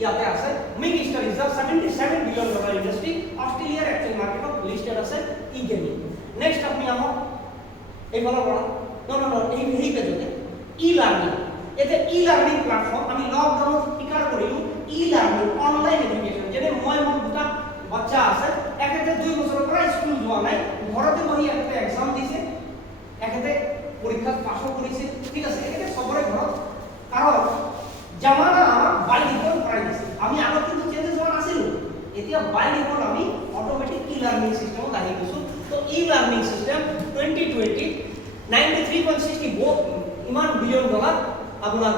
ইয়াতে আছে মিক star is a $77 billion industry অস্ট্ৰেলিয়াৰ একচুয়াল মাৰ্কেটত লিস্টেড আছে ই গেমিং নেক্সট আপনি আহক এইফালৰ পৰা এই পেজতে ই লাৰ্নিং এতে ই লাৰ্নিং প্ল্যাটফৰ্ম আমি লকডাউনত স্পিকাৰ কৰিলো ই লাৰ্নিং অনলাইন এডুকেশন যেনে মই মোৰ দুটা বাচ্চা আছে একেতে 2 বছৰৰ পৰা স্কুল যোৱা নাই ঘৰতে বহি একেতে এক্সাম দিছে একেতে পৰীক্ষা পাছ কৰিছে ঠিক আছে একেতে সবৰে ঘৰত কাৰণ জামানা আমাক বাই ডিফল্ট কৰাই দিছে আমি আগত কিন্তু চেঞ্জেস হোৱা নাছিল এতিয়া বাই ডিফল্ট আমি অটোমেটিক ই লাৰ্নিং সিস্টেমত আহি গৈছো তো ই লাৰ্নিং সিস্টেম 2020 93.60 ইমান বিলিয়ন ডলাৰ আপোনাৰ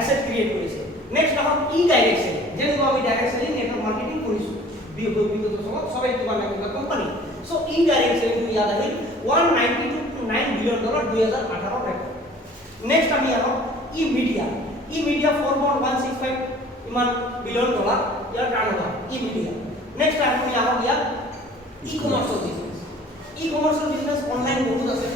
এসেট ক্ৰিয়েট কৰিছে নেক্সট এখন ই ডাইৰেক্ট সেলিং যেনেকৈ আমি ডাইৰেক্ট সেলিং নেটৱৰ্ক মাৰ্কেটিং কৰিছো বিগত সময় সবাই কিমান একটা কোম্পানি সো ই ডাইৰেক্ট সেলিং টু ইয়াত আহিল 192.9 বিলিয়ন ডলাৰ 2018 ৰেকৰ্ড নেক্সট আমি আহো ই মিডিয়া 4.165 ইমান বিলিয়ন ডলাৰ ইয়াৰ টাৰ্নওভাৰ ই মিডিয়া নেক্সট আমি আহো ইয়াত ই কমাৰ্চৰ বিজনেস অনলাইন বহুত আছে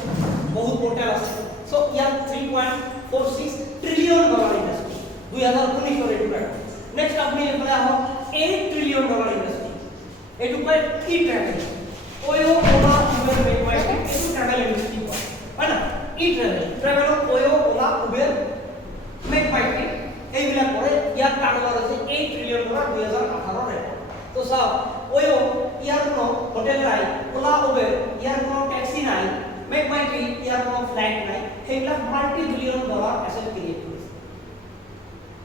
বহুত পোর্টাল আছে সো ইয়াত 3.46 ট্রিলিয়ন ডলার ইন্ডাস্ট্রি 2019 এর রেকর্ড নেক্সট আপনি এখানে আহো 8 ট্রিলিয়ন ডলার ইন্ডাস্ট্রি এটু পায় ই ট্রাভেল ওয়ো ওলা উবের মেকমাই এটু ট্রাভেল ইন্ডাস্ট্রি হয় না ই ট্রাভেল ওয়ো ওলা উবের মেকমাই এইবিলাক করে ইয়ার টার্নওভার আছে 8 ট্রিলিয়ন ডলার 2018 রেকর্ড তো সব ওয়ো ইয়ার কোনো হোটেল নাই ওলা উবের ইয়ার কোনো ট্যাক্সি নাই মেকমাই ইয়ার কোনো ফ্লাইট নাই সেইবিলাক multi billion dollar asset create করেছে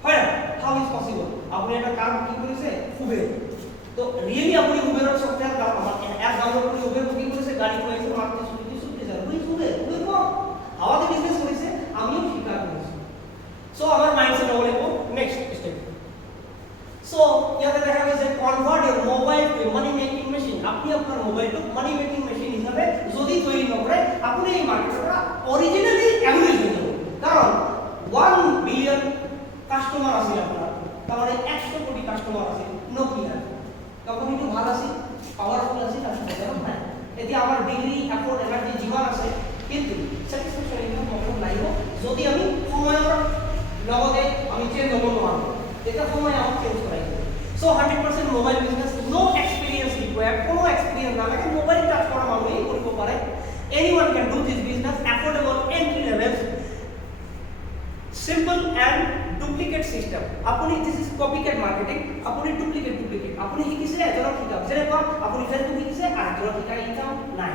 হয় না হাউ ইজ পসিবল আপনি এটা কাম কি করেছে উবের তো রিয়েলি আপনি উবেরের সফটওয়্যার কাম আমার অ্যাপ ডাউনলোড করে উবের বুকিং করেছে গাড়ি করেছে মাত্র সুবিধা স্যার উবের কো হাওয়াতে বিজনেস করেছে আমিও স্বীকার করেছি সো আমার মাইন্ডসেট হলো নেক্সট স্টেপ সো ইয়াতে দেখা গেছে convert your mobile to money making machine আপনি আপনার mobile to money making machine হিসাবে যদি তৈরি নকরে আপনি এই মার্কেটটা অরিজিনালি অ্যাভারেজ হয়ে যাবে কারণ 1 বিলিয়ন কাস্টমার আছে আপনার তার মানে 100 কোটি কাস্টমার আছে নোকিয়া কোম্পানিটো ভাল আছে পাওয়ারফুল আছে কাস্টমার নাই এতিয়া আমার ডিগ্রি এফোর্ট এনার্জি জীবন আছে কিন্তু স্যাটিসফ্যাকশন ইনকাম কখন লাইব যদি আমি সময়ৰ লগতে আমি চেঞ্জ হ'ব নোৱাৰো এটা সময় আমাক চেঞ্জ কৰাই সো 100% মোবাইল বিজনেস নো এক্সপেৰিয়েন্স ৰিকোয়াৰ্ড কোনো এক্সপেৰিয়েন্স না লাগে মোবাইল টাচ কৰা মানুষই কৰিব পাৰে anyone can do this business affordable entry level simple and duplicate system আপনি this is copycat marketing আপনি duplicate আপনি শিকিছে এজনৰ শিকাব যেনেকুৱা আপুনি ফেসবুক শিকিছে আৰেকজনৰ শিকাই ইনকাম নাই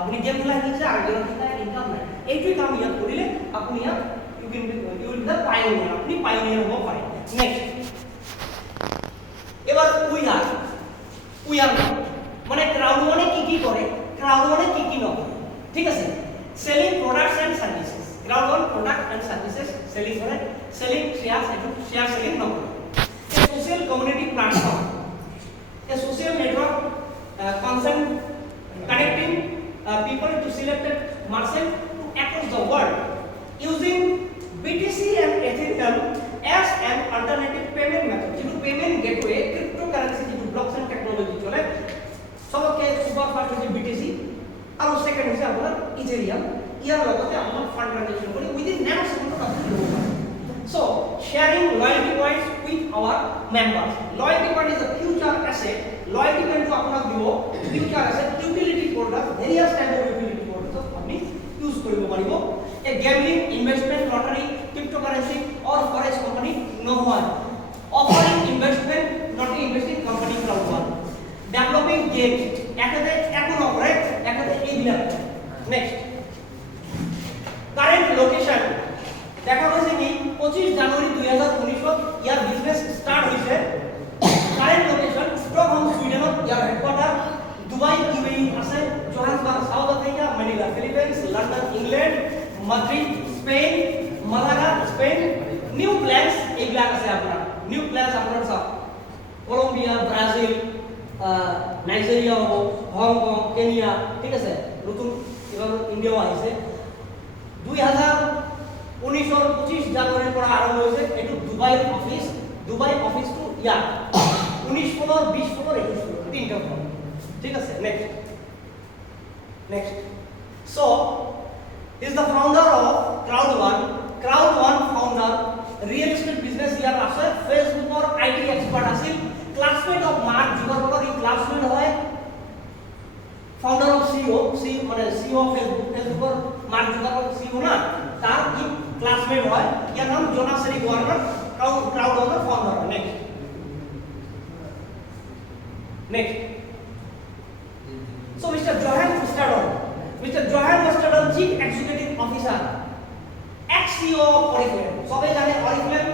আপনি গেম খেলা শিকিছে আৰেকজনৰ শিকাই ইনকাম নাই এইটোই কাম ইয়াত কৰিলে আপুনি ইয়াত you will be the pioneer আপনি pioneer হ'ব পাৰে নেক্সট এবার উই আর মানে ক্রাউড মানে কি করে ক্রাউড মানে কি নয় ঠিক আছে selling products and services Crowd One product and services selling করে সেলিং শেয়ার সেলিং নয় a social community platform a social network consent connecting people to selected merchant to across the world using BTC and Ethereum as an alternative payment method যেটো payment gateway cryptocurrency যেটো blockchain technology চলে সবকে super fast হচ্ছে BTC আর second হচ্ছে আপনার Ethereum ইয়ার লগতে আপনার fund transaction করে উইদিন ন্যানো সেকেন্ডত আপনি লব পারেন so sharing loyalty points with our members loyalty point is a future asset loyalty point তো আপনার দিব future asset utility product various type of utility product আপনি ইউজ কৰিব পাৰিব এ গেমলিং investment lottery cryptocurrency or forex company no one offering investment not investing company crowd one developing games একাতে এখন operate একাতে এইবিলাক next current location দেখা গেছে কি 25 January 2019 ইয়ার business start হইছে কারেন্ট লোকেশন স্টকহোম সুইডেনত ইয়ার হেডকোয়ার্টার দুবাই ইউএই আছে Johannesburg South Africa Manila Philippines London England Madrid Spain Malaga Spain new plans এইবিলাক আছে আপনার নিউ প্ল্যান্স আপনার সব Colombia Brazil Nigeria Hong Kong Kenya ঠিক আছে নতুন এবার ইন্ডিয়াও আহিছে 2019 25 জানুয়ারির পৰা আৰম্ভ হৈছে এটো দুবাই অফিস টু ইয়া 19 ফ্লোর 20 ফ্লোর 21 ফ্লোর তিনটা ফ্লোর ঠিক আছে next so is the founder of Crowd1 founder real estate business here আছে Facebook or IT নাম Jonas Rick Warner, Crowd Warner founder. Next So Mr. Johan Mustardon, Chief Executive Officer, ex-CEO of Oriflame। সবাই জানে Oriflame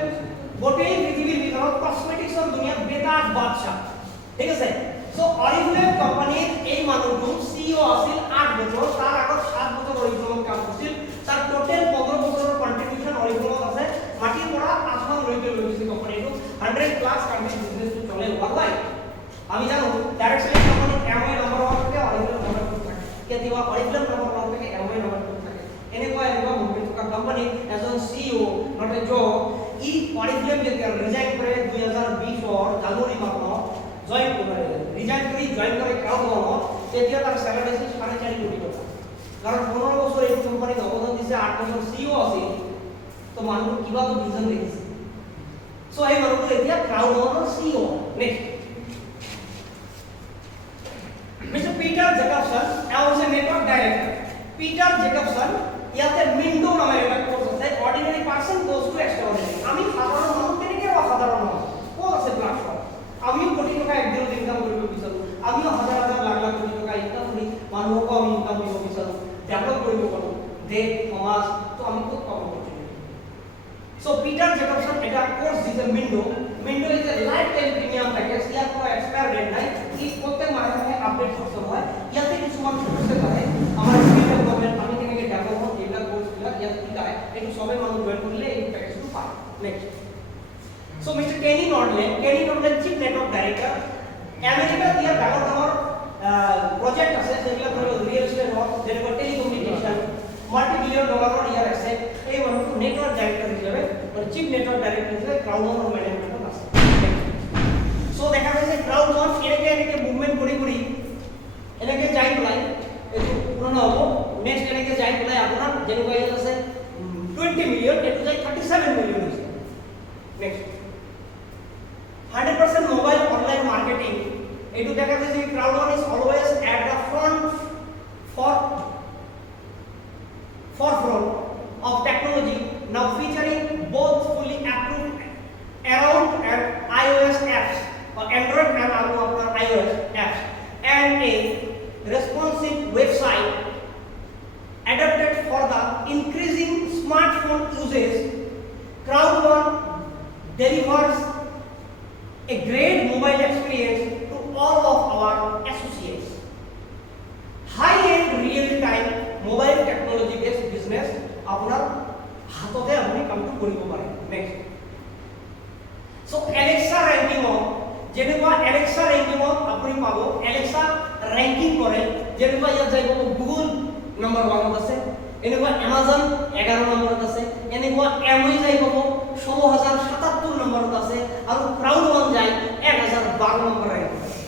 গোটেই পৃথিবীর ভিতৰত কসমেটিক্সৰ দুনিয়াত better বাদশা, ঠিক আছে। সো Oriflame কোম্পানীৰ এই মানুহটো CEO আছিল 8 বছৰ, তাৰ আগত 7 বছৰ Oriflame কাম কৰিছিল। তাৰ টোটাল 15 বছৰৰ কন্ট্ৰিবিউশন Oriflame আছে। মাটিৰ পৰা আসমান লৈকে লৈ গৈছে কোম্পানীটো, 100+ কান্ট্ৰি বিজনেসটো চলে ওয়াৰ্ল্ডৱাইড। আমি জানো ডাইৰেক্ট সেলিং কোম্পানীত এমআই নম্বৰ থাকে, Oriflame নম্বৰ থাকে, কেতিয়াবা Oriflame নম্বৰ থাকে, এমআই নম্বৰ থাকে। এনেকুৱা মুভমেন্ট থকা কোম্পানী এজন CEO not a job, E Oriflame যেতিয়া ৰিজাইন কৰে 2020 জানুৱাৰী মাহত জয়েন কৰে, ৰিজাইন কৰি জয়েন কৰে ক্ৰাউডৱানত, তেতিয়া তাৰ স্যালাৰি আছিল 4.5 কোটি টকা। কাৰণ 15 বছৰ এই কোম্পানীত অৱদান দিছে, 8 বছৰ সিইও আছিল, তো মানুহৰ কিবা তো ভিজন দেখিছে। সো এই মানুহটো এতিয়া ক্ৰাউডৱানৰ CEO. Next Mr. Peter Jacobson, as a network director. Peter Jacobson, ইয়াতে মিন্ডো নামের একটা কোর্স আছে, ordinary person goes to extraordinary. আমি সাধারণ মানুষ কেনেকে অসাধারণ মানুষ কোন আছে প্ল্যাটফর্ম, আমিও কোটি টাকা একদিনত ইনকাম কৰিব বিচাৰো, আমিও হাজাৰ হাজাৰ লাখ লাখ কোটি টাকা ইনকাম কৰি মানুহক আমি ইনকাম কৰিব বিচাৰো, ডেভেলপ কৰিব পাৰো দেশ সমাজ, তো আমি ক'ত পাব অপৰচুনিটি। সো পিটাৰ জেকবসন এটা কোৰ্স দিছে Mindo is a lifetime premium package, ইয়াৰ কোনো এক্সপায়াৰ ডেট নাই, ই প্ৰত্যেক মাহে আপডেট কৰতে হয়। ইয়াতে কিছুমান কোৰ্সে থাকে আমাৰ স্কিল ডেভেলপমেন্ট, আমি কেনেকে ডেভেলপ হম, এইবিলাক কোৰ্সবিলাক ইয়াতে শিকায়, এইটো সবে মানুহ জয়েন কৰিলে এই প্যাকেজটো পায়। নেক্সট সো মিস্টাৰ কেনি নৰ্ডলেণ্ড চিফ নেটৱৰ্ক ডাইৰেক্টৰ। আমেৰিকাত ইয়াৰ ডাঙৰ প্ৰজেক্ট আছে, যেবিলাক ধৰি ৰিয়েল এষ্টেট হওক, যেনেকুৱা টেলিকমিউনিকেশ্যন, $multi-billion ইয়াৰ আছে। এই মানুহটো নেটৱৰ্ক ডাইৰেক্টৰ হিচাপে, চিফ নেটৱৰ্ক ডাইৰেক্টৰ হিচাপে ক্ৰাউডৱানৰ মেনেজমেণ্টত আছে। সো দেখা গৈছে ক্ৰাউডৱান এনেকে মুভমেন্ট কৰি এনেকে যাই পেলাই এইটো পূৰণ হ'ব। নেক্সট এনেকে যাই পেলাই আপোনাৰ যেনেকুৱা ইয়াত আছে 20 মিলিয়ন, এইটো যাই 37 মিলিয়ন হৈছে। নেক্সট 100% মোবাইল অনলাইন মার্কেটিং, এইটো দেখা যায় যে CrowdOne is always at the front forefront of technology, now featuring both fully approved around and iOS apps or Android and iOS apps and a responsive website adapted for the increasing smartphone usage. Crowdone delivers a great mobile experience to all of our associates. High-end real-time mobile technology based business আপনার হাততে আপনি কামটো কৰিব পাৰে। Next so Alexa ৰ্যাঙ্কিং, যেনেকুৱা Alexa ৰ্যাঙ্কিং আপুনি পাব, Alexa ৰ্যাঙ্কিং কৰে, যেনেকুৱা ইয়াত যাই পাব গুগল নম্বৰ 1ত আছে, এনেকুৱা Amazon 11 নম্বৰত আছে, এনেকুৱা এমআই যাই পাব 16077 নম্বৰত আছে, আৰু ক্ৰাউডওয়ান যায় 1012 নম্বৰ ৰ্যাঙ্ক আছে।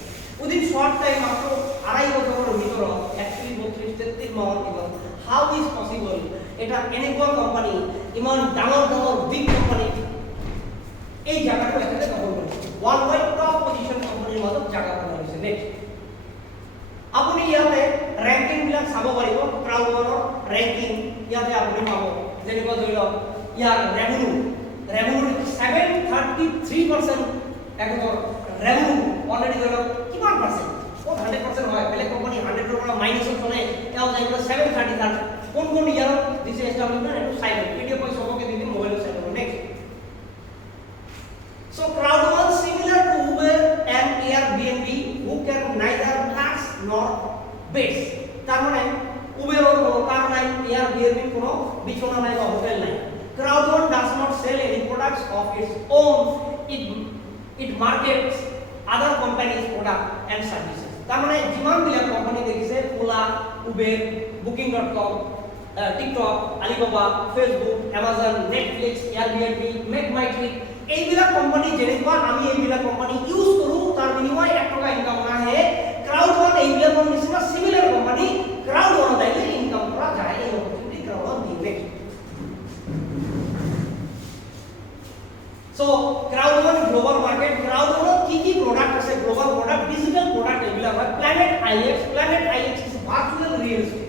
উইদিন শৰ্ট টাইম মাত্ৰ 2.5 বছৰৰ ভিতৰত একচুয়ালি 32-33 মাহৰ ভিতৰত হাউ ইজ পসিবল, এটা এনেকুৱা কোম্পানী, ইমান ডাঙৰ বিগ কোম্পানী এই জায়গাটো এখানে দখল কৰিছে, ওয়াৰ্ল্ড ওয়াইড টপ পজিশন কোম্পানীৰ মাজত জায়গা বনাইছে। নেক্সট আপুনি ইয়াতে ৰ্যাঙ্কিং বিলাক চাব পাৰিব, ক্ৰাউডওয়ানৰ ৰ্যাঙ্কিং ইয়াতে আপুনি পাব, যেনেকুৱা ধৰি লওক ইয়াৰ ৰেভিনিউ 733% একদম ৰেভিনিউ অলৰেডি ধৰি লওক কিমান পাৰ্চেন্ট, 100% হয়, বেলেগ কোম্পানী 100 পৰা মাইনাছত চলে, এও যাই 733 কোন ইয়াৰত দিছে এস্টাবলিশমেন্ট, এটো চাই লওক, পিডিএফ পই সবকে দি দিম, মোবাইলত চাই লওক। Next so CrowdOne similar to Uber and Airbnb who can neither class nor base, তার মানে উবেরর কোনো কার নাই, এয়ারবিএনবি কোনো বিছানা নাই বা হোটেল নাই। CrowdOne does not sell any products of its own, it markets other companies product and services। তার মানে যিমান বিলাক কোম্পানী দেখিছে, Ola, Uber, booking.com, TikTok, Alibaba, Facebook, Amazon, Netflix, Airbnb, MakeMyTrip, এইবিলাক কোম্পানী যেনেকুৱা আমি এইবিলাক কোম্পানী ইউজ কৰো, তাৰ বিনিময় 1 টকা ইনকাম নাহে। ক্ৰাউডওয়ান এইবিলাকৰ নিচিনা সিমিলাৰ কোম্পানী, ক্ৰাউডওয়ান দাইলে ইনকাম কৰা যায়, এই অপৰচুনিটি ক্রাউডওয়ান দিয়ে। সো ক্রাউডওয়ান গ্লোবাল মার্কেট, ক্রাউডওয়ান কি প্রোডাক্ট আছে, গ্লোবাল প্রোডাক্ট, ডিজিটাল প্রোডাক্ট এগুলা হয়। Planet IX is virtual real estate,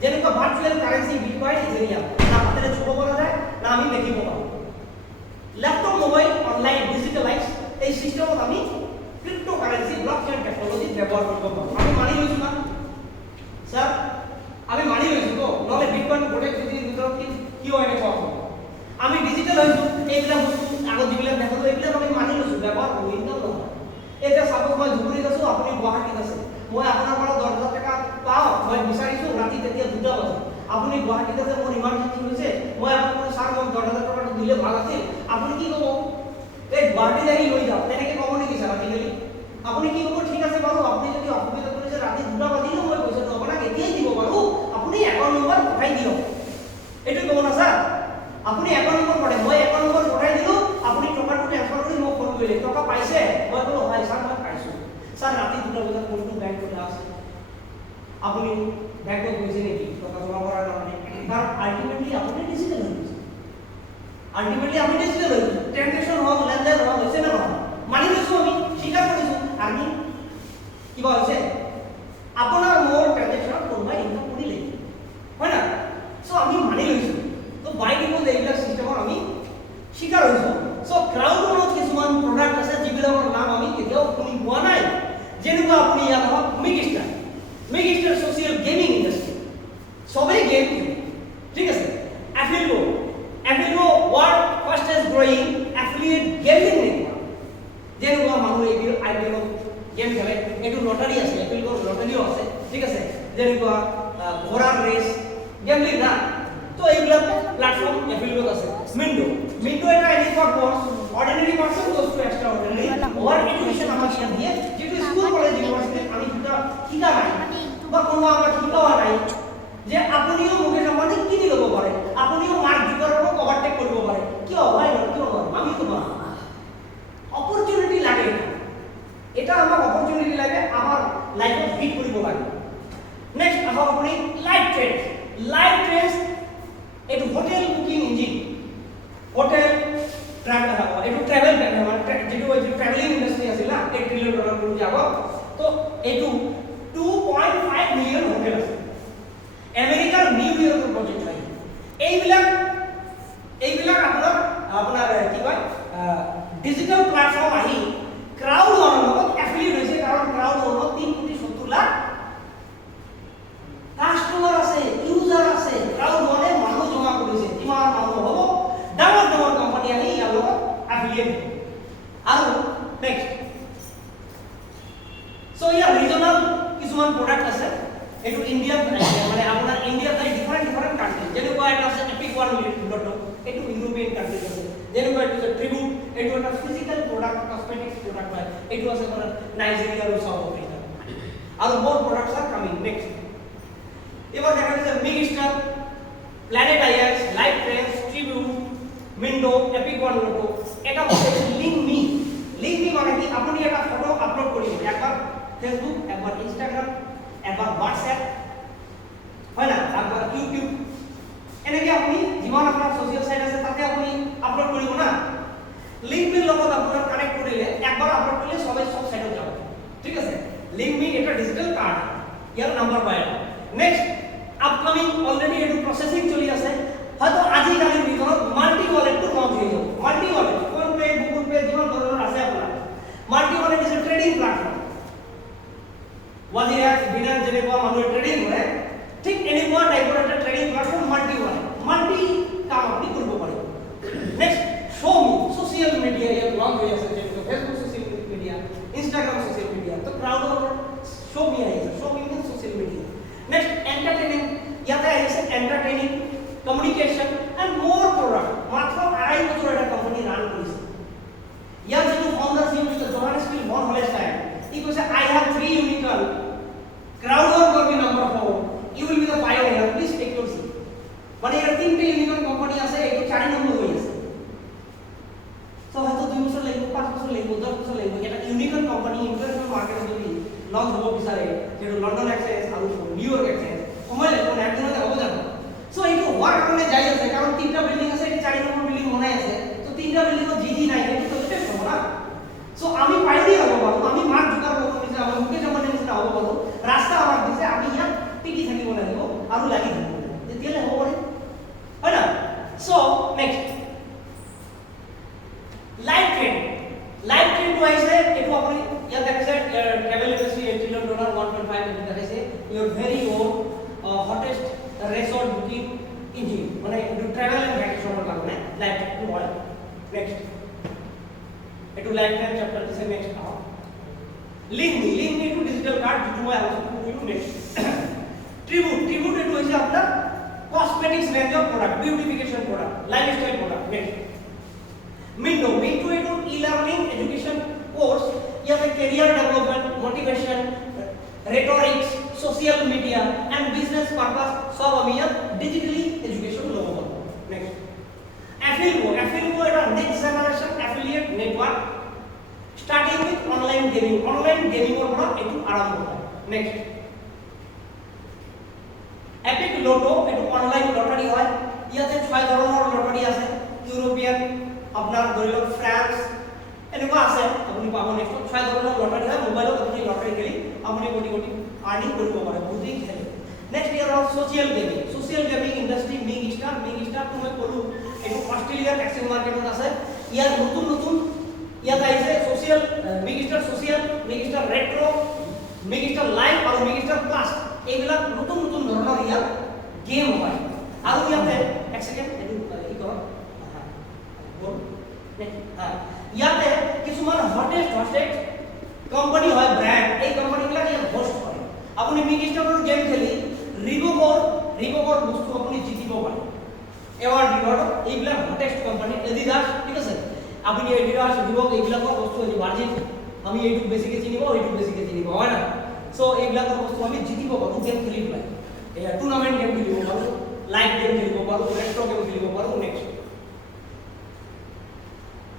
যেনেকুৱা ভাৰ্চুয়াল কাৰেন্সি বিটকয়েন, ইথেৰিয়াম, না হাতে ছোট কৰা যায়, না আমি দেখিব পাবো, ব্যৱহাৰ কৰিব পাৰোঁ আমি মানি লৈছোঁ না স্যাৰ আমি মানি লৈছোঁ তো নহ'লে বিটকয়েন গোটেই পৃথিৱীৰ ভিতৰত কিয় এনেকুৱা হ'ব আমি ডিজিটেল হৈছোঁ এইবিলাক বস্তু আগত যিবিলাক দেখালোঁ এইবিলাক আমি মানি লৈছোঁ ব্যৱহাৰ কৰোঁ ইনকাম নহয় এতিয়া চাপোজ মই ধুবুৰীত আছোঁ আপুনি গুৱাহাটীত আছে মই আপোনাৰ পৰা 10,000 টকা পাওঁ মই বিচাৰিছোঁ ৰাতি তেতিয়া 2টা বাজে আপুনি গুৱাহাটীত আছে মোৰ ইমাৰ্জেঞ্চি হৈছে মই আপোনাক ছাৰ মই 10,000 টকাটো দিলে ভাল আছিল আপুনি কি ক'ব এই গুৱাহাটীত আহি লৈ যাওক তেনেকৈ ক'ব নেকি ছাৰ আজিকালি আপুনি কি ক'ব ঠিক আছে বাৰু আপুনি যদি অসুবিধা কৰিছে ৰাতি 2টা বাজিলেও মই পইচাটো আপোনাক এতিয়াই দিব পাৰোঁ আপুনি একাউণ্ট নম্বৰ পঠাই দিয়ক এইটো ক'ব না ছাৰ আপুনি একাউণ্ট নম্বৰ পঠাই মই একাউণ্ট নম্বৰ পঠাই দিলোঁ আপুনি টকাটো ট্ৰান্সফাৰ কৰি মোক ফোন কৰিলে টকা পাইছে মই ক'লোঁ হয় ছাৰ মই পাইছোঁ ছাৰ ৰাতি 2টা বজাত কোনটো বেংক খোলা আছে আপুনি বেংকত গৈছে নেকি টকা জমা কৰাৰ কাৰণে কাৰণ আল্টিমেটলি আপুনি ডিজিটেল হৈ গৈছে আল্টিমেটলি আমি ডিজিটেল হৈ গৈছোঁ ট্ৰানজেকশ্যন হওক লেনদেন হওক হৈছে নে নহয় মানি লৈছোঁ আমি স্বীকাৰ কৰিছোঁ আমি কিবা হৈছে আপোনাৰ মোৰ ট্ৰানজেকশ্যনত কোনোবাই ইনকাম কৰিলে হয় না চ' আমি মানি লৈছোঁ তো বাই ডিফল্ট এইবিলাক চিষ্টেমৰ আমি স্বীকাৰ হৈছোঁ চ' ক্ৰাউডত কিছুমান প্ৰডাক্ট আছে যিবিলাকৰ নাম আমি কেতিয়াও শুনি পোৱা নাই যেনেকুৱা আপুনি ইয়াত হওক মেগিষ্টাৰ ছ'চিয়েল গেমিং ইণ্ডাষ্ট্ৰি সবেই গেম খেলে ঠিক আছে Affilgo world fastest growing affiliate gaming network যেনেকুৱা মানুহ এইবোৰ আইপিএলত গেম খেলে এইটো লটাৰী আছে এফিলগোৰ লটাৰীও আছে ঠিক আছে যেনেকুৱা ঘোঁৰাৰ ৰেচ গেমলিং না তো এইবিলাক প্ল্যাটফৰ্ম এফিলিয়েট আছে মিন্টো এটা এনেকুৱা course ordinary person goes to extra ordinary over education আমাক ইয়াত দিয়ে যেটো স্কুল কলেজ ইউনিভার্সিটি আমি যেটা শিকা নাই বা কোনো আমাৰ শিকাৱা নাই যে আপুনিও মুকেশ আম্বানী কিনি ল'ব পাৰে আপুনিও মাৰ্ক জুকাৰবাৰ্গক ওভাৰটেক কৰিব পাৰে কিয় হয় না কিয় হয় আমি তোমাৰ অপৰচুনিটি লাগে এটা আমাক অপৰচুনিটি লাগে আমাৰ লাইফত হিট কৰিব লাগে নেক্সট আহক আপুনি লাইভ ট্ৰেন্ডছ এইটো hotel booking engine hotel travel যেটো ট্ৰেভেলিং ইণ্ডাষ্ট্ৰি আছিল না $1 ট্ৰিলিয়ন কৰি যাব তো এইটো 2.5 মিলিয়ন হোটেল আছে আমেৰিকাৰ নিউ ইয়ৰ্কৰ প্ৰজেক্ট হয় এইবিলাক আপোনাৰ কি কয় ডিজিটেল প্ল্যাটফৰ্ম আহি ক্ৰাউড ওয়ানৰ লগত এফিলিয়েট হৈছে কাৰণ ক্ৰাউড ওয়ানত 3.70 লাখ কাস্টমাৰ আছে ইউজাৰ আছে ক্ৰাউড ওয়ানে মানুহ জমা কৰিছে কিমান মানুহ হ'ব ডাঙৰ কোম্পানী আহি ইয়াৰ লগত এফিলিয়েট আৰু নেক্সট সো ইয়াৰ ৰিজনাল কিছুমান প্ৰডাক্ট আছে এইটো ইণ্ডিয়াত মানে আপোনাৰ ইণ্ডিয়াত ডিফাৰেণ্ট কাণ্ট্ৰি যেনেকুৱা এটা আছে এপিক ওৱান ডট এইটো ইউৰোপিয়ান কাণ্ট্ৰি আছে যেনেকুৱা এইটো আছে ট্ৰিবিউট এইটো এটা ফিজিক্যাল প্ৰডাক্ট কসমেটিক্স প্ৰডাক্ট হয় এইটো আছে আপোনাৰ নাইজেৰিয়া আৰু সাউথ আফ্ৰিকা আৰু মোৰ প্ৰডাক্টছ আৰ কামিং নেক্সট এবার দেখা যাচ্ছে Migstar planet IX live trends tribute Minto epic one lotto এটা হচ্ছে লিংক মি মানে কি আপনি একটা ফটো আপলোড করিব একবার ফেসবুক একবার ইনস্টাগ্রাম একবার হোয়াটসঅ্যাপ হয় না একবার ইউটিউব এনেকে আপনি যিমান আপনার সোশ্যাল সাইট আছে তাতে আপনি আপলোড করিব না লিংক মির লগত আপনার কানেক্ট করিলে একবার আপলোড করলে সবাই সব সাইটে যাবে ঠিক আছে লিংক মি এটা ডিজিটাল কার্ড ইয়ার নাম্বার পায় নেক্সট আপকামিং অলরেডি এটো প্রসেসিং চলি আছে হয়তো আজিকালিৰ ভিতৰত মাল্টি ওয়ালেটটো লঞ্চ হৈ যাব multi wallet PhonePe Google Pay যিমান ধৰণৰ আছে আপোনাৰ multi wallet is a trading platform ওয়াজিৰাত বিনান যেনেকুৱা মানুহে ট্ৰেডিং কৰে ঠিক এনেকুৱা টাইপৰ এটা trading platform multi wallet multi কাম আপুনি কৰিব পাৰিব নেক্সট শ্ব'মি ছ'চিয়েল মিডিয়া ইয়াত লঞ্চ হৈ আছে যেনেকৈ Facebook social media Instagram social media তো ক্ৰাউডৰ শ্ব'মি আহিছে ShowMe means social media next entertaining ইয়াতে আহিছে entertaining communication and more product মাত্ৰ 2.5 বছৰ এটা কোম্পানী ৰান কৰিছে ইয়াৰ যিটো ফাউণ্ডাৰ আছিল মিস্টাৰ জোহানস্কিল ভন হলেষ্টাইন ই কৈছে I have 3 unicorn crowd work will be number 4 you will be the pioneer please take your seat মানে ইয়াৰ 3টা ইউনিকৰ্ন কোম্পানী আছে এইটো 4 নম্বৰ হৈ আছে সো হয়তো 2 বছৰ লাগিব 5 বছৰ লাগিব 10 বছৰ লাগিব এটা ইউনিকৰ্ন কোম্পানী ইন্টাৰন্যাশনাল মাৰ্কেটত যদি লঞ্চ হ'ব বিচাৰে যেটো লন্ডন এক্সচেঞ্জ আৰু নিউয়ৰ্ক এক্সচেঞ্জ সময় লাগিব একদিনতে হ'ব জানো সো এইটো হোৱাৰ কাৰণে যাই আছে কাৰণ 3টা বিল্ডিং আছে এই 4 নম্বৰ বিল্ডিং বনাই আছে তো 3টা বিল্ডিংত জি নাই সেইটো তো টেস্ট হ'ব না সো আমি পাইনিয়াৰ হ'ব পাৰো আমি মাৰ্ক জুকাৰবাৰ্গ নিচিনা আমাৰ মুকেশ আম্বানী নিচিনা হ'ব পাৰো ৰাস্তা আমাক দিছে আমি ইয়াত টিকি থাকিব লাগিব আৰু লাগি থাকিব তেতিয়ালে হ'ব পাৰে হয় না সো নেক্সট লাইভ ট্ৰেন্ড টো আহিছে এইটো আপুনি ইয়াত দেখিছে travel industry your very own hottest resort booking engine মানে ট্রাভেল এন্ড ভ্যাকেশনের কারণে লাইভ ট্যাগ হয় নেক্সট এটু লাইভ ট্যাগ চ্যাপ্টার দিছে next link me to digital card যেটু মই আলোচনা কৰিলো নেক্সট ট্রিবিউট এটু হইছে আপনার cosmetics range of product beautification product lifestyle product next Minto এটু ই-লার্নিং এডুকেশন কোর্স ইয়াতে career development motivation rhetorics, social media and business purpose সব আমি digitally education লব পারব নেক্সট Affilbo এটা next generation affiliate network starting with online gaming এর পর একটু আরম্ভ হয় নেক্সট Epic Lotto এটু অনলাইন লটারি হয় ইয়াতে 6 ধরনের লটারি আছে ইউরোপিয়ান আপনার ধরিল ফ্রান্স এনেকুৱা আছে আপুনি পাব নেক্সট 6 ধৰণৰ লটাৰি হয় মোবাইলত আপুনি লটাৰি খেলি আপুনি কোটি কোটি আৰ্নিং কৰিব পাৰে বহুতেই খেলে নেক্সট ইয়াৰ of social gaming industry Migstar তো মই কলো এটো অস্ট্ৰেলিয়াৰ এক্সচেঞ্জ মাৰ্কেটত আছে ইয়াৰ নতুন ইয়াত আহিছে social Migstar retro Migstar live আৰু মিগ স্টাৰ প্লাস এইবিলাক নতুন ধৰণৰ ইয়াত গেম হয় আৰু ইয়াতে এক সেকেন্ড এটো ই কৰ ইয়াতে কিছুমান হটেস্ট কোম্পানি হয় ব্র্যান্ড এই কোম্পানিগুলোকে হোস্ট করে আপনি মিগ স্টারের গেম খেলি রিবকর বস্তু আপনি জিতিব পারেন এওয়ার্ড রিওয়ার্ড এইগুলা হটেস্ট কোম্পানি এডিডাস ঠিক আছে আপনি এডিডাস রিবক এইগুলাকর বস্তু আছে ভার্জিন আমি এইটুক বেশিকে চিনিব এইটুক বেশিকে চিনিব হয় না সো এইগুলাকর বস্তু আমি জিতিব পারবো গেম খেলিব পারি এই টুর্নামেন্ট গেম খেলিব পারবো লাইভ গেম খেলিব পারবো রেট্রো গেম খেলিব পারবো নেক্সট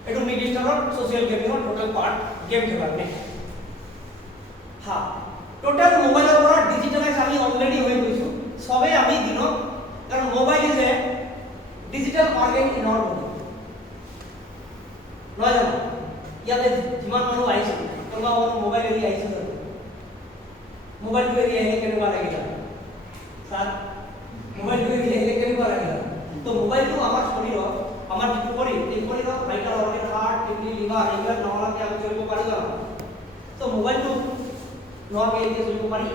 এটু মিগ স্টারের সোশ্যাল গেমিংৰ টোটাল পাৰ্ট গেম খেলাৰ নেক্সট হ্যাঁ টোটাল মোবাইলেৰ পৰা ডিজিটালাইজ আমি অলরেডি হৈ গৈছো সবে আমি দিন কারণ mobile is a digital organ in our body নহয় জানো ইয়াতে যিমান মানুহ আহিছে কোনোবা মোবাইল এৰি আহিছে মোবাইলটো এৰি আহিলে কেনেকুৱা লাগিলা স্যাৰ মোবাইলটো এৰি আহিলে কেনেকুৱা লাগিলা তো মোবাইলটো আমাৰ শৰীৰত আমাৰ যেটো শৰীৰ এই শৰীৰত vital organ heart kidney liver এইগুলা নহলাকে আমি চলিব পারি না তো মোবাইলটো নহকে দিয়ে চলিব পারি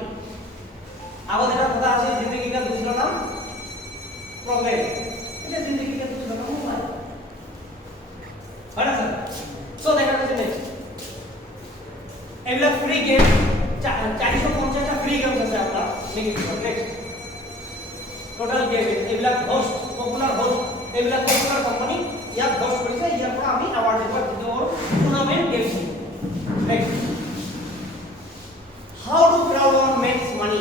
আগত এটা কথা আছে জিন্দগি কা दूसरा নাম প্রবলেম এটা জিন্দগি কা दूसरा নাম মোবাইল হয় না স্যার সো দেখা যাচ্ছে নেক্সট এগুলা ফ্রি গেম 450টা ফ্রি গেমস আছে আপনার নেক্সট টোটাল গেম এগুলা হোস্ট পপুলার হোস্ট এগুলা পপুলার কোম্পানি ইয়াত হোস্ট কৰিছে ইয়াৰ পৰা আমি অ্যাওয়ার্ড দিব tournament games next how to Crowd One makes money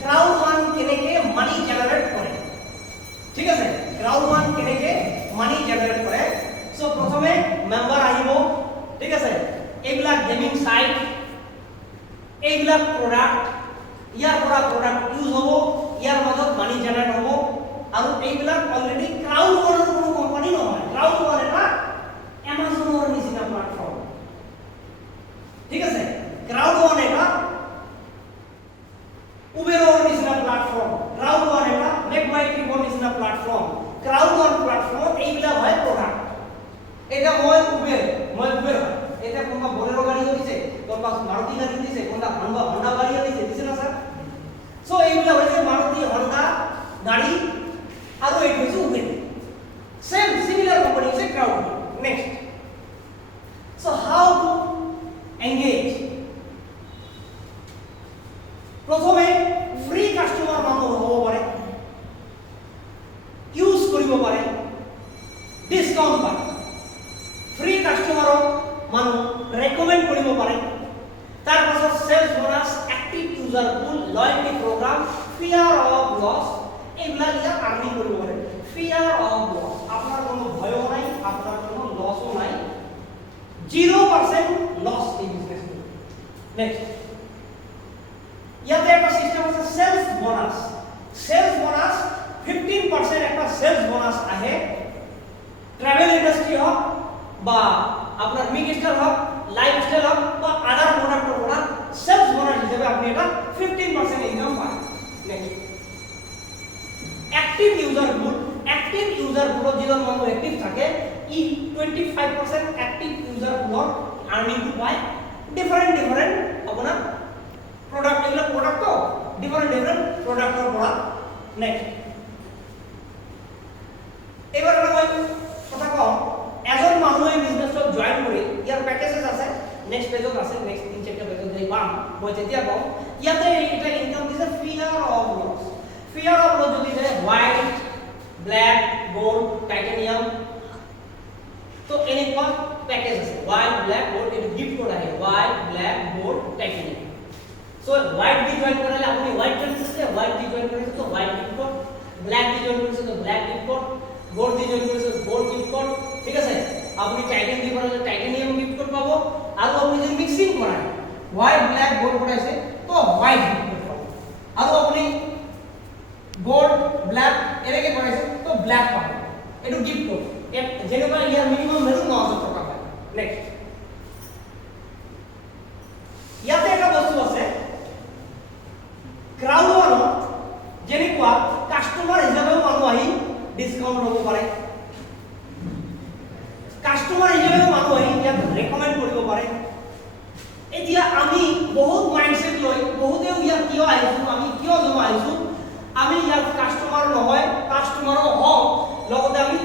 Crowd One কেনেকে মানি জেনারেট করে ঠিক আছে ক্রাউড ওয়ান কেনেকে মানি জেনারেট করে সো প্রথমে মেম্বার আহিব ঠিক আছে এগুলা গেমিং সাইট এগুলা প্রোডাক্ট ইয়াৰ পৰা প্ৰোডাক্ট ইউজ হ'ব ইয়াৰ মাজত মানি জেনাৰেট হ'ব আৰু এইবিলাক অলৰেডি ক্ৰাউড ওয়ানৰ কোনো কোম্পানি নহয় ক্ৰাউড ওয়ান এটা অ্যামাজনৰ নিচিনা প্ল্যাটফৰ্ম ঠিক আছে ক্ৰাউড ওয়ান এটা উবেৰৰ নিচিনা প্ল্যাটফৰ্ম ক্ৰাউড ওয়ান এটা মেক মাই ট্ৰিপৰ নিচিনা প্ল্যাটফৰ্ম ক্ৰাউড ওয়ান প্ল্যাটফৰ্ম এইবিলাক হয় প্ৰোডাক্ট এটা মই উবেৰ এটা কোনবা বলেৰো গাড়ী দিছে কোনবা মাৰুতি গাড়ী দিছে কোনবা হন্ডা গাড়ী দিছে না স্যাৰ সো এইবিলাক হৈছে মাৰুতি হন্ডা গাড়ী আৰু এইটো হৈছে উবেৰ সেম সিমিলার কোম্পানি আছে crowd next so how to engage প্রথমে ফ্রি কাস্টমার মানুহ হ'ব পাৰে ইউজ কৰিব পাৰে ডিসকাউন্ট পায় ফ্ৰি কাস্টমাৰক মানুহ ৰেকমেন্ড কৰিব পাৰে তাৰ পাছত sales bonus active user pool loyalty programme fear of loss এইবিলাক ইয়াত আৰ্নিং কৰিব পাৰে ফিয়ার অফ লস আপনার কোনো ভয়ও নাই আপনার কোনো লসও নাই 0% লস এই বিজনেস নেক্সট ইয়াতে একটা সিস্টেম আছে সেলস বোনাস 15% একটা সেলস বোনাস আহে ট্রাভেল ইন্ডাস্ট্রি হোক বা আপনার মিগ স্টার হোক লাইফস্টাইল হোক বা আদার প্রোডাক্টের উপর সেলস বোনাস হিসেবে আপনি এটা 15% ইনকাম পান নেক্সট অ্যাক্টিভ ইউজার গ্রুপ যেজন মানুষ অ্যাক্টিভ থাকে ই 25% active user group earning too পায় ডিফারেন্ট আপনার প্রোডাক্ট এগুলো প্রোডাক্ট তো ডিফারেন্ট প্ৰডাক্টৰ পৰা নেক্সট এবাৰ মই কথা কওঁ এজন মানুহে বিজনেছত জয়েন কৰি ইয়াৰ প্যাকেজেস আছে নেক্সট পেজত আছে নেক্সট 3-4 পেজত দেই পাম মই যেতিয়া কওঁ ইয়াতে এটা ইনকাম দিছে ফিয়াৰ অফ লছ যদি যে হোয়াইট ব্ল্যাক গোল্ড টাইটানিয়াম তো এনেকুৱা প্যাকেজ আছে হোয়াইট ব্ল্যাক গোল্ড এটো গিফট কোড আহে white black gold titanium so white দি জয়েন কৰালে আপুনি হোয়াইট জয়েন কৰিছে হোয়াইট দি জয়েন কৰিছে তো হোয়াইট গিফট কোড ব্ল্যাক দি জয়েন কৰিছে তো ব্ল্যাক গিফট কোড গোল্ড দি জয়েন কৰিছে গোল্ড গিফট কোড ঠিক আছে আপনি টাইটান দি কৰালে টাইটানিয়াম গিফট কোড পাব আৰু আপনি যদি মিক্সিং কৰাই হোয়াইট ব্ল্যাক গোল্ড কৰাইছে তো হোয়াইট গিফট কোড পাব আৰু আপনি গোল্ড ব্ল্যাক এনেকে কৰাইছে তো ব্ল্যাক পাব এটো গিফট কোড যেনেকুৱা ইয়াৰ মিনিমাম ভ্যালু 9000 টকা হয় নেক্সট ইয়াতে এটা বস্তু আছে ক্ৰাউড ওয়ান যেনেকুৱা কাস্টমাৰ হিচাপেও মানুহ আহি ডিসকাউন্ট ল'ব পাৰে কাস্টমাৰ হিচাপেও মানুহ আহি ইয়াত ৰেকমেন্ড কৰিব পাৰে এতিয়া আমি বহুত মাইন্ডসেট লৈ বহুতেও ইয়াত কিয় আহিছো আমি কিয় জমা আহিছো আমি ইয়াত কাস্টমাৰ নহয় কাস্টমাৰো হওঁ লগতে আমি